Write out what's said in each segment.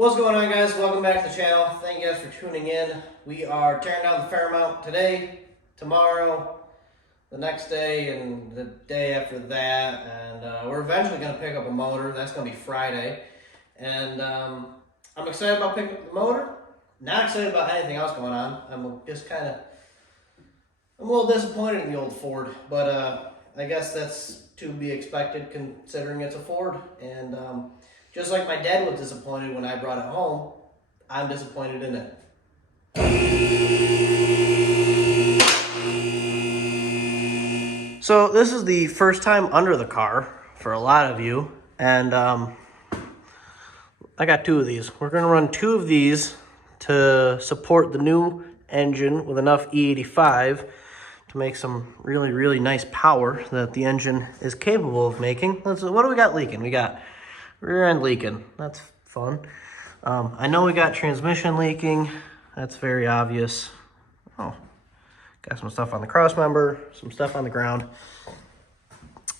What's going on, guys? Welcome back to the channel. Thank you guys for tuning in. We are tearing down the fairmont today, tomorrow, the next day, and the day after that. And we're eventually going to pick up a motor. That's going to be Friday. And I'm excited about picking up the motor. Not excited about anything else going on. I'm a little disappointed in the old Ford. But I guess that's to be expected considering it's a Ford. And just like my dad was disappointed when I brought it home, I'm disappointed in it. So this is the first time under the car for a lot of you, and I got two of these. We're going to run two of these to support the new engine with enough E85 to make some really, really nice power that the engine is capable of making. What do we got leaking? We got rear end leaking. That's fun. I know we got transmission leaking. That's very obvious. Oh, got some stuff on the cross member, some stuff on the ground.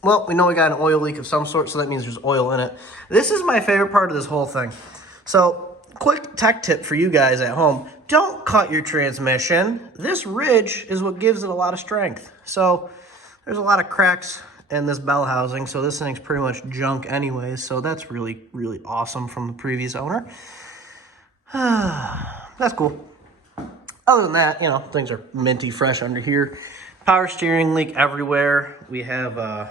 Well, we know we got an oil leak of some sort, so that means there's oil in it. This is my favorite part of this whole thing. So, quick tech tip for you guys at home. Don't cut your transmission. This ridge is what gives it a lot of strength. So, there's a lot of cracks in this bell housing, so this thing's pretty much junk anyways, so that's really, really awesome from the previous owner. That's cool. Other than that, you know, things are minty fresh under here. Power steering leak everywhere. We got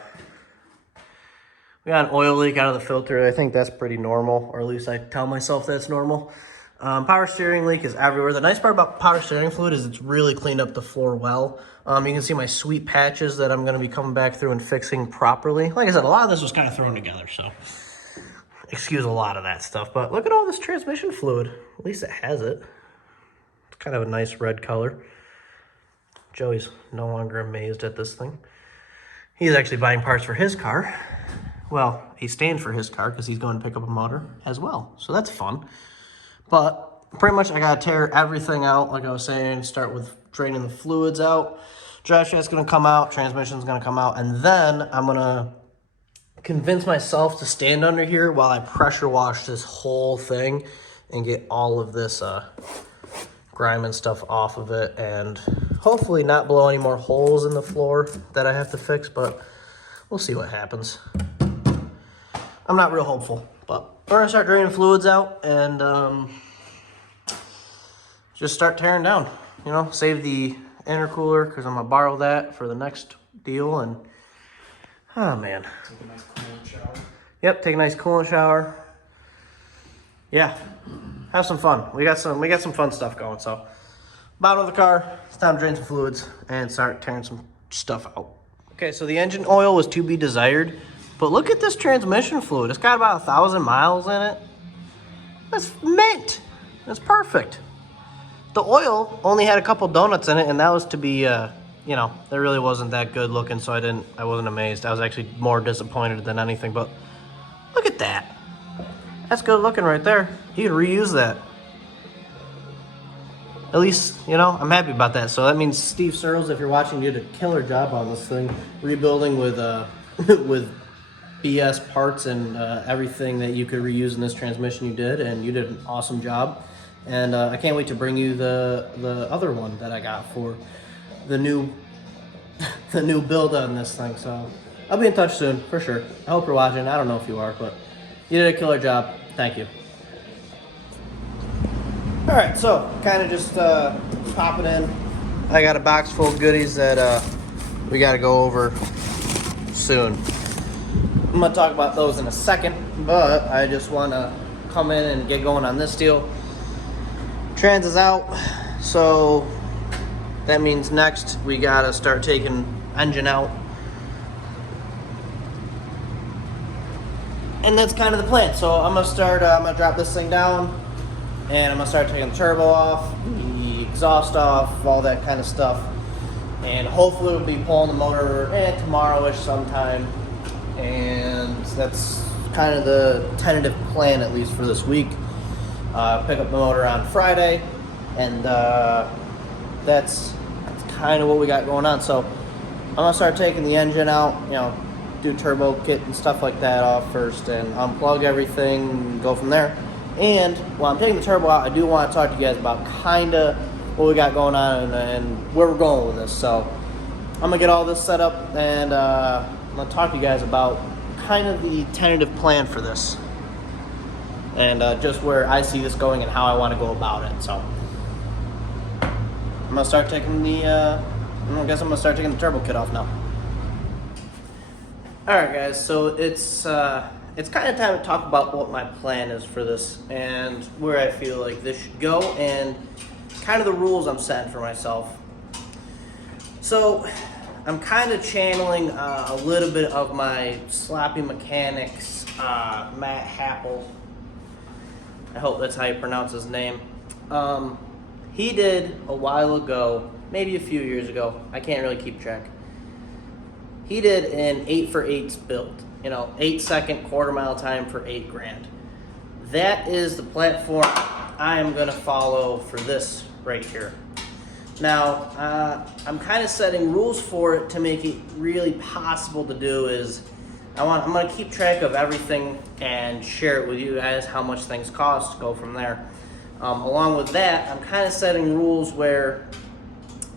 an oil leak out of the filter. I think that's pretty normal, or at least I tell myself that's normal. Power steering leak is everywhere. The nice part about power steering fluid is it's really cleaned up the floor well. You can see my sweet patches that I'm going to be coming back through and fixing properly. Like I said, a lot of this was kind of thrown together, so excuse a lot of that stuff. But look at all this transmission fluid. At least it has it. It's kind of a nice red color. Joey's no longer amazed at this thing. He's actually buying parts for his car. Well, he's staying for his car because he's going to pick up a motor as well. So that's fun. But pretty much I got to tear everything out, like I was saying. Start with draining the fluids out. Drive shaft's going to come out. Transmission's going to come out. And then I'm going to convince myself to stand under here while I pressure wash this whole thing and get all of this grime and stuff off of it. And hopefully not blow any more holes in the floor that I have to fix. But we'll see what happens. I'm not real hopeful. But we're going to start draining fluids out and just start tearing down. You know, save the intercooler because I'm going to borrow that for the next deal. And, oh, man. Take a nice coolant shower. Yep, take a nice coolant shower. Yeah, have some fun. We got some fun stuff going. So, bottom of the car, it's time to drain some fluids and start tearing some stuff out. Okay, so the engine oil was to be desired. But look at this transmission fluid. It's got about 1,000 miles in it. That's mint. That's perfect. The oil only had a couple donuts in it, and that was to be, you know, that really wasn't that good looking, so I wasn't amazed. I was actually more disappointed than anything, but look at that. That's good looking right there. You can reuse that. At least, you know, I'm happy about that. So that means Steve Searles, if you're watching, you did a killer job on this thing. Rebuilding with, with BS parts and everything that you could reuse in this transmission you did, and you did an awesome job. And I can't wait to bring you the other one that I got for the new build on this thing. So I'll be in touch soon for sure. I hope you're watching. I don't know if you are, but you did a killer job. Thank you. All right, so kind of just popping in. I got a box full of goodies that we got to go over soon. I'm gonna talk about those in a second, but I just want to come in and get going on this deal. Trans is out, so that means next we gotta start taking engine out. And that's kind of the plan. So I'm gonna drop this thing down and I'm gonna start taking the turbo off, the exhaust off, all that kind of stuff. And hopefully we'll be pulling the motor tomorrow-ish sometime. And that's kind of the tentative plan, at least for this week. Pick up the motor on Friday, and that's kind of what we got going on. So I'm gonna start taking the engine out, you know, do turbo kit and stuff like that off first, and unplug everything, go from there. And while I'm taking the turbo out, I do want to talk to you guys about kind of what we got going on and where we're going with this. So I'm going to get all this set up, and I'm going to talk to you guys about kind of the tentative plan for this, and just where I see this going and how I want to go about it. So I'm going to start taking the, I guess I'm going to start taking the turbo kit off now. Alright guys, so it's kind of time to talk about what my plan is for this and where I feel like this should go and kind of the rules I'm setting for myself. So I'm kind of channeling a little bit of my Sloppy Mechanics, Matt Happel. I hope that's how you pronounce his name. He did a while ago, maybe a few years ago, I can't really keep track. He did an 8 for 8's build, 8-second quarter-mile time for $8,000. That is the platform I am going to follow for this right here. Now, I'm kind of setting rules for it to make it really possible to do. I'm going to keep track of everything and share it with you guys, how much things cost, go from there. Along with that, I'm kind of setting rules where,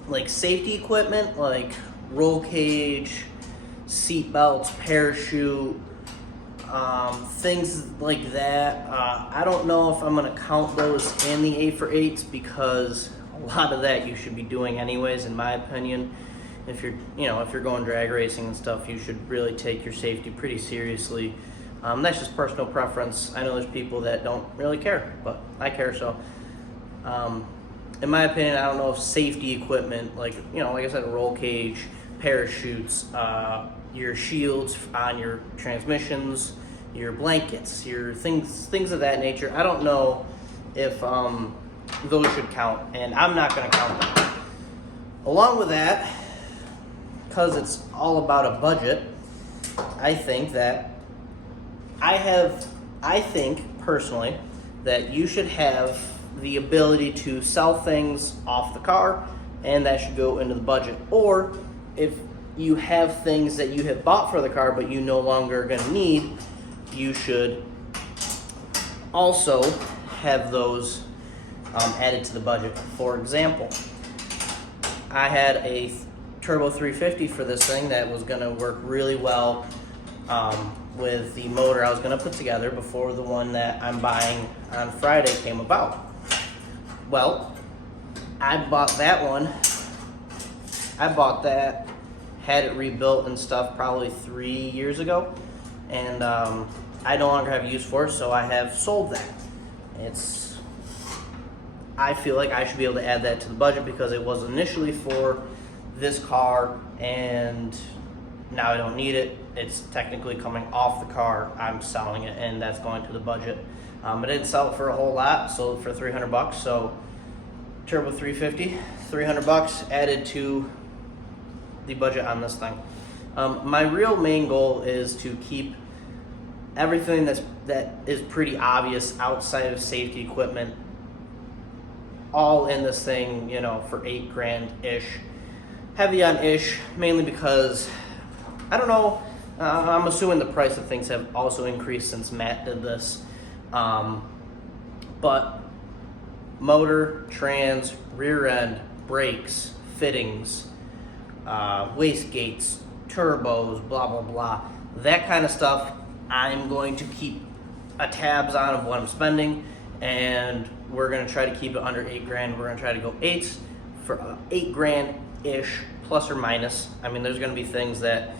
like safety equipment, like roll cage, seat belts, parachute, things like that. I don't know if I'm going to count those in the 8 for 8's because a lot of that you should be doing anyways, in my opinion. If you're going drag racing and stuff, you should really take your safety pretty seriously. That's just personal preference. I know there's people that don't really care, but I care. So, in my opinion, I don't know if safety equipment, like I said, a roll cage, parachutes, your shields on your transmissions, your blankets, your things of that nature. I don't know if those should count, and I'm not going to count them. Along with that, because it's all about a budget, I think personally that you should have the ability to sell things off the car, and that should go into the budget. Or if you have things that you have bought for the car but you no longer are going to need, you should also have those added to the budget. For example, I had a Turbo 350 for this thing that was going to work really well with the motor I was going to put together before the one that I'm buying on Friday came about. Well, I bought that, had it rebuilt and stuff probably 3 years ago, and I no longer have use for it, so I have sold that. I feel like I should be able to add that to the budget because it was initially for this car, and now I don't need it. It's technically coming off the car. I'm selling it, and that's going to the budget. I didn't sell it for a whole lot, sold it for $300. So Turbo 350, $300 added to the budget on this thing. My real main goal is to keep everything that is pretty obvious outside of safety equipment all in this thing, for $8,000-ish. Heavy on ish, mainly because I don't know. I'm assuming the price of things have also increased since Matt did this. But motor, trans, rear end, brakes, fittings, waste gates, turbos, blah, blah, blah. That kind of stuff, I'm going to keep a tabs on of what I'm spending, and we're going to try to keep it under $8,000. We're going to try to go 8's for $8,000-ish, plus or minus. I mean, there's going to be things that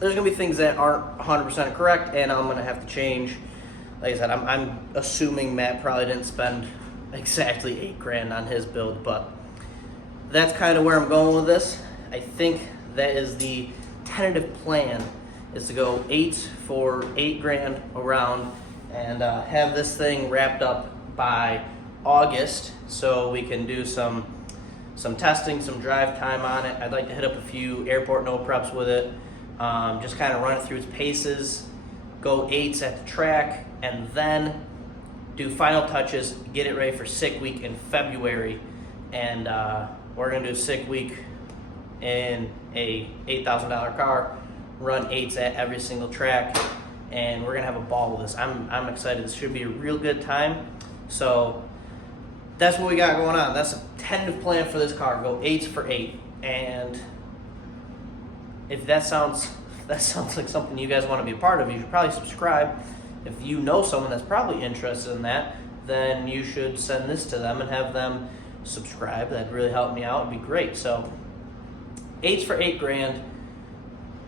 aren't 100% correct, and I'm going to have to change. Like I said, I'm assuming Matt probably didn't spend exactly $8,000 on his build, but that's kind of where I'm going with this. I think that is the tentative plan, is to go 8's for $8,000 around, and have this thing wrapped up by August so we can do some testing, some drive time on it. I'd like to hit up a few airport no preps with it, just kind of run it through its paces, go 8's at the track, and then do final touches, get it ready for Sick Week in February. And we're going to do Sick Week in a $8,000 car, run 8's at every single track, and we're gonna have a ball with this. I'm excited. This should be a real good time. So that's what we got going on. That's a tentative plan for this car. Go 8s for 8. And if that sounds like something you guys want to be a part of, you should probably subscribe. If you know someone that's probably interested in that, then you should send this to them and have them subscribe. That'd really help me out. It'd be great. So 8s for $8,000.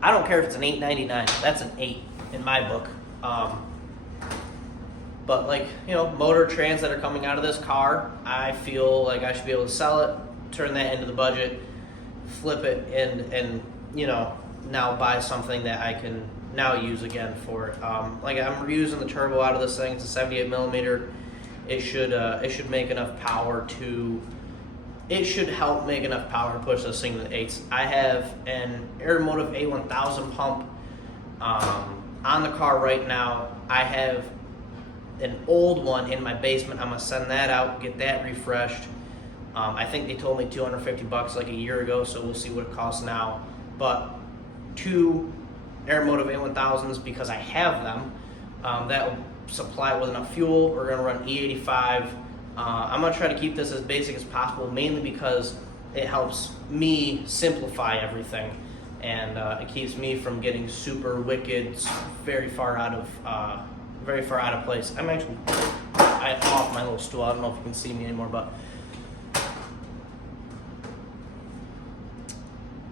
I don't care if it's an $8.99. That's an 8 in my book. But like, you know, motor trans that are coming out of this car, I feel like I should be able to sell it, turn that into the budget, flip it, and you know, now buy something that I can now use again for it. Like I'm reusing the turbo out of this thing. It's a 78 millimeter. It should make enough power to. It should help make enough power to push this thing to the 8s. I have an Aeromotive A1000 pump on the car right now. I have an old one in my basement. I'm gonna send that out, get that refreshed. I think they told me $250 like a year ago, so we'll see what it costs now. But 2 Aeromotive A1000s, because I have them, that will supply it with enough fuel. We're gonna run E85. I'm gonna try to keep this as basic as possible, mainly because it helps me simplify everything, and it keeps me from getting super wicked, very far out of place. I'm off my little stool. I don't know if you can see me anymore, but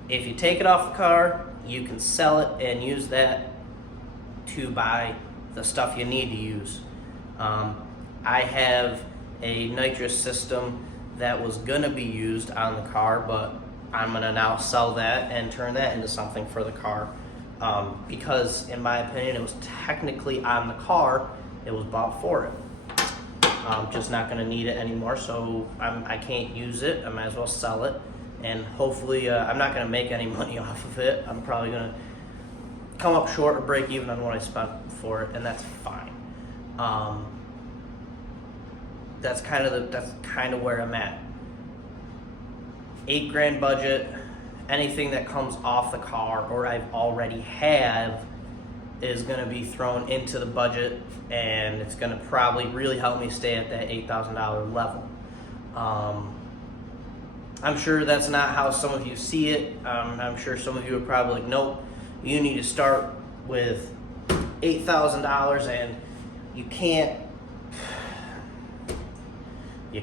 if you take it off the car, you can sell it and use that to buy the stuff you need to use. I have a nitrous system that was gonna be used on the car, but I'm gonna now sell that and turn that into something for the car. Because in my opinion, it was technically on the car, it was bought for it. I'm just not gonna need it anymore, so I can't use it. I might as well sell it, and hopefully I'm not gonna make any money off of it. I'm probably gonna come up short or break even on what I spent for it, and that's fine. That's kind of where I'm at. $8,000 budget. Anything that comes off the car or I've already have is going to be thrown into the budget, and it's going to probably really help me stay at that $8,000 level. I'm sure that's not how some of you see it. I'm sure some of you are probably like, nope, you need to start with $8,000, and you can't, you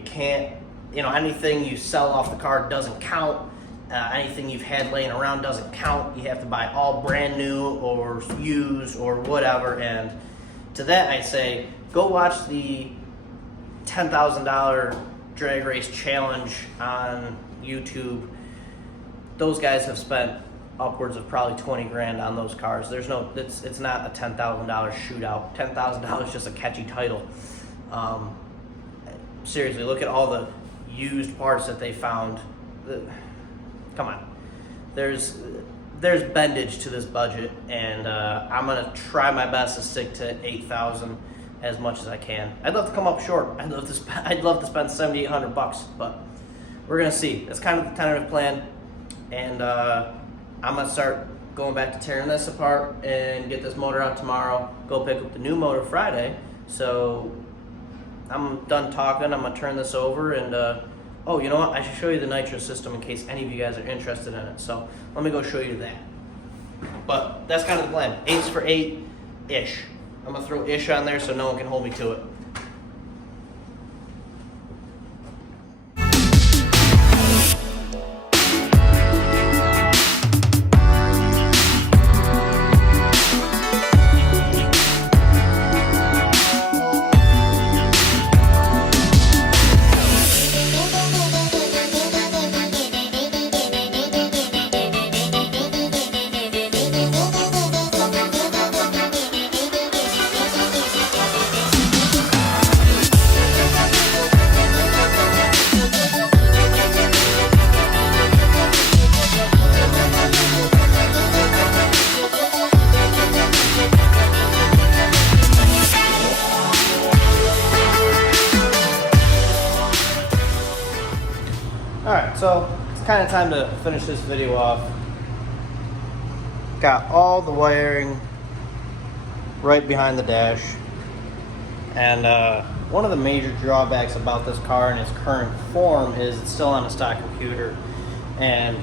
know, anything you sell off the car doesn't count. Anything you've had laying around doesn't count. You have to buy all brand new or used or whatever. And to that I say, go watch the $10,000 drag race challenge on YouTube. Those guys have spent upwards of probably 20 grand on those cars. There's no, it's not a $10,000 shootout. $10,000 is just a catchy title. Seriously, look at all the used parts that they found. Come on, there's bendage to this budget, and I'm gonna try my best to stick to 8,000 as much as I can. I'd love to come up short. I'd love to spend $7,800, but we're gonna see. That's kind of the tentative plan, and I'm gonna start going back to tearing this apart and get this motor out tomorrow. Go pick up the new motor Friday. So I'm done talking. I'm gonna turn this over, and oh, you know what? I should show you the Nitrous System in case any of you guys are interested in it. So let me go show you that. But that's kind of the plan. 8s for 8-ish. I'm gonna throw ish on there so no one can hold me to it. Alright, so it's kind of time to finish this video off. Got all the wiring right behind the dash. And one of the major drawbacks about this car in its current form is it's still on a stock computer. And,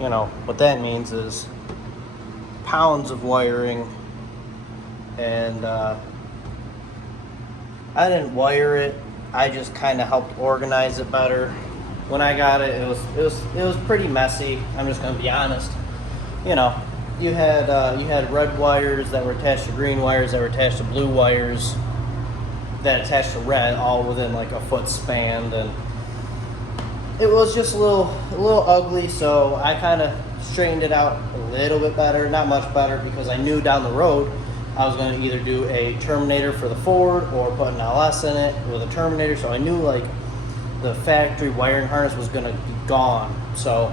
you know, what that means is pounds of wiring. And I didn't wire it. I just kind of helped organize it better. When I got it, it was pretty messy. I'm just gonna be honest. You know, you had red wires that were attached to green wires that were attached to blue wires that attached to red, all within like a foot span, and it was just a little ugly. So I kind of straightened it out a little bit better, not much better, because I knew down the road I was going to either do a terminator for the Ford or put an LS in it with a terminator. So I knew like the factory wiring harness was going to be gone. So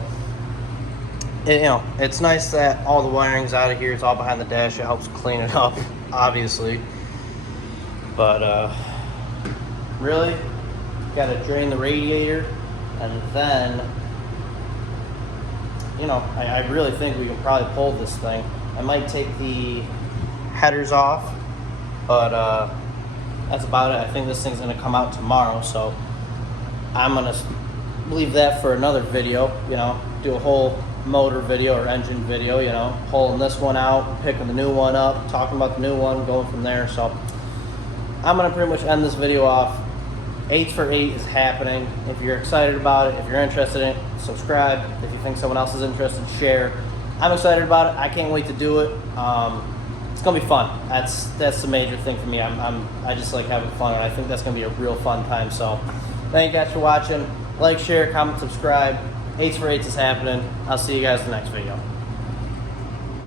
you know, it's nice that all the wiring's out of here. It's all behind the dash. It helps clean it up, obviously. But really, got to drain the radiator, and then, you know, I really think we can probably pull this thing. I might take the headers off, but that's about it. I think this thing's gonna come out tomorrow, so I'm gonna leave that for another video. You know, do a whole motor video or engine video, you know, pulling this one out, picking the new one up, talking about the new one, going from there. So I'm gonna pretty much end this video off. 8's for 8 is happening. If you're excited about it, if you're interested in it, subscribe. If you think someone else is interested, share. I'm excited about it. I can't wait to do it. It's gonna be fun. That's the major thing for me. I just like having fun, and I think that's gonna be a real fun time. So thank you guys for watching. Like, share, comment, subscribe. 8's for 8 is happening. I'll see you guys in the next video.